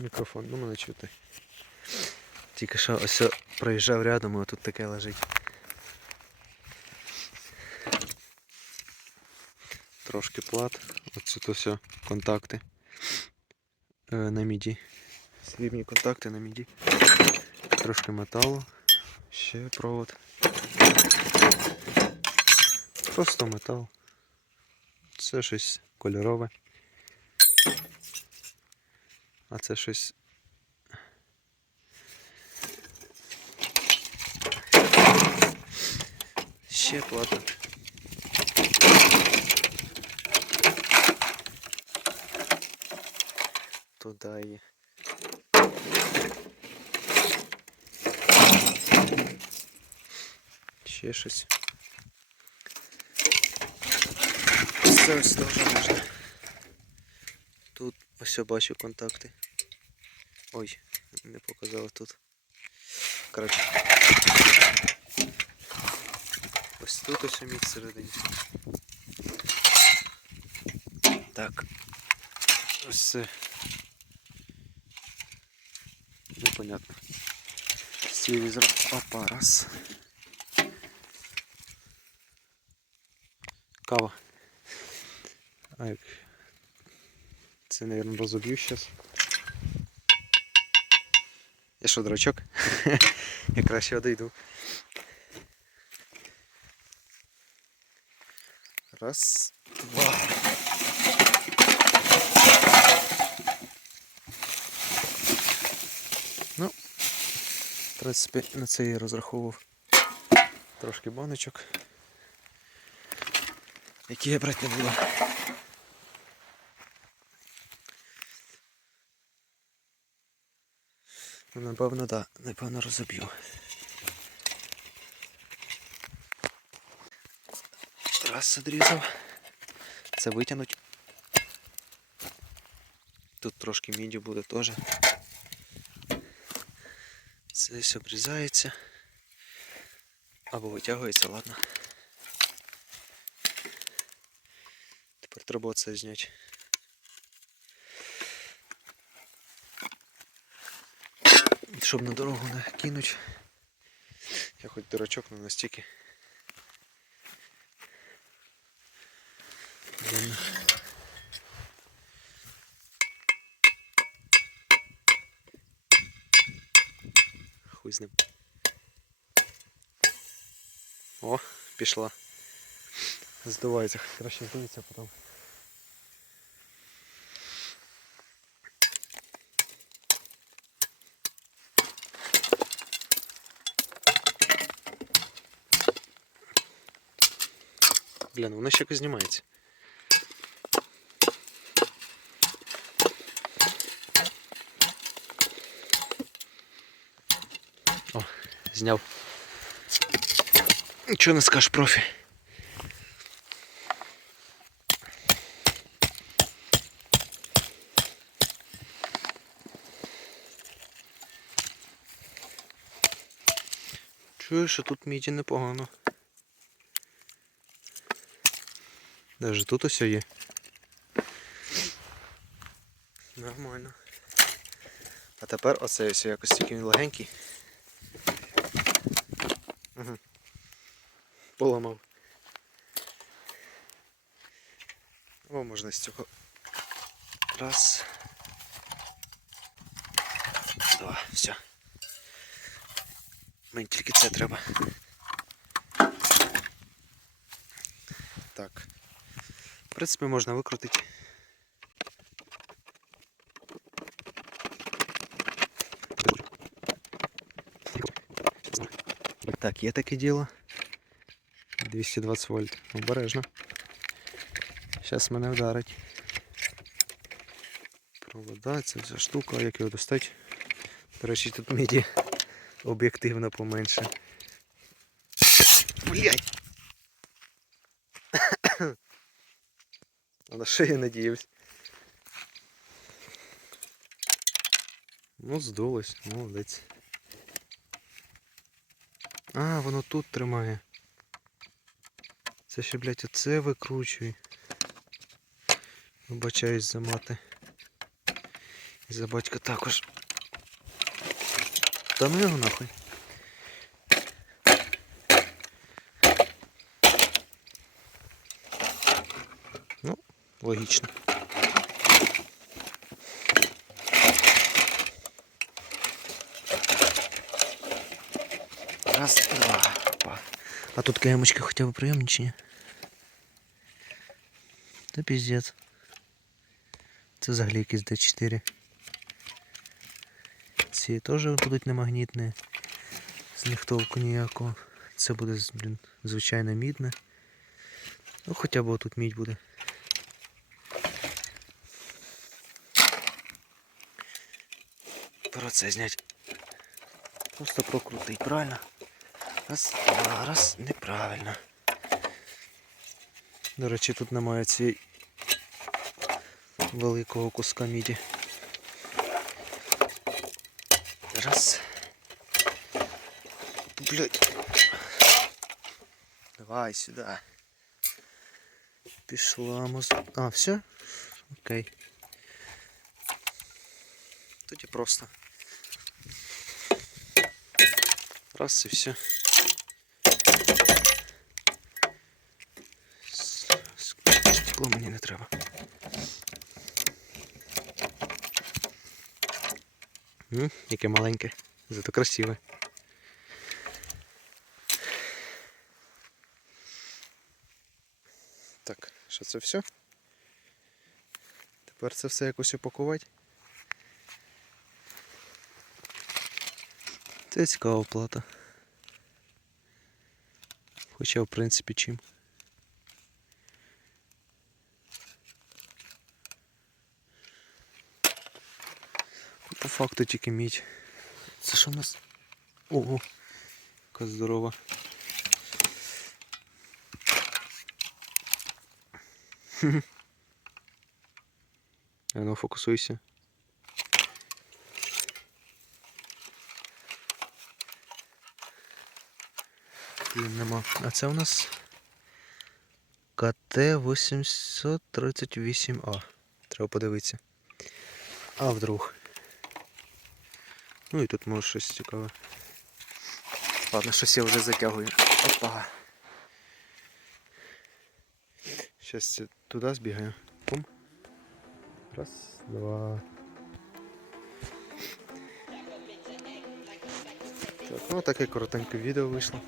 Мікрофон, ну мене чути. Тільки що ось проїжджав рядом, і тут таке лежить. Трошки плат. Оце то все контакти е, на міді. Срібні контакти на міді. Трошки металу. Ще провод. Просто метал. Це щось кольорове. А це щось. Ще плата. Туди і. Ще щось. Це ось теж можна. Ось я бачу контакти. Ой, не показало тут. Коротше. Ось тут ось міг всередині. Так. Ось це. Непонятно. З телевізора. Опа, раз. Кава. А як це, мабуть, розоб'ю зараз. Я що, дурачок? Я краще одійду. Раз, два. Ну, в принципі, на це я розраховував. Трошки баночок. Які я брати не буду. Напевно, так, да. напевно розоб'ю. Раз одрізав. Це витягнуть. Тут трошки міді буде теж. Це десь обрізається. Або витягується, ладно. Тепер треба це зняти. Щоб на дорогу не кинуть. Я хоч дурачок, але настільки. Блін. Хуй з ним. О, пішла. Здувається, краще здується потім. Бля, ну воно ще якось знімається. О, зняв. Нічого не скажеш, профі. Чую, що тут міді непогано. Даже тут ось є. Нормально. А тепер оце ось якось такий він легенький. Угу. Поламав. О, можна з цього. Раз. Два. Все. Мені тільки це треба. Так. Принципі, можна викрутити. Так, є таке діло. 220 вольт. Обережно. Зараз мене вдарить. Провода, це вся штука, як його достати. До речі, тут міді об'єктивно поменше. Блять! На я надіявся? Ну, здулось, молодець. А, воно тут тримає. Це ще, блядь, оце викручує. Вибачаюсь за мати. І за батька також. Та ну його нахуй. Логічно. Раз, два. Опа. А тут каемочки хоча б приємні чи ні? Та піздець. Це взагалі якийсь D4. Ці теж будуть не магнітні. З них ніякого. Це буде, блін, звичайно мідне. Ну хоча б тут мідь буде. Про це зняти. Просто прокрутить, правильно? Раз, два, раз, неправильно. До речі, тут немає цієї великого куска міді. Раз. Блять. Давай сюда. Пішла моз... А, все? Окей. Тоді просто. Раз і все. Стекло мені не треба. Яке маленьке, зато красиве. Так, що це все? Тепер це все якось упакувати. Це цікава плата. Хоча, в принципі, чим. По факту тільки мідь. Це що в нас? Ого, яка здорова. Хм. А ну фокусуйся. Нема. А це у нас КТ 838А. Треба подивитися. А вдруг. Ну і тут може щось цікаве. Ладно, щось я вже затягую. Опа. Щас туди збігаю. Пум. Раз, два. Так, ну таке коротеньке відео вийшло.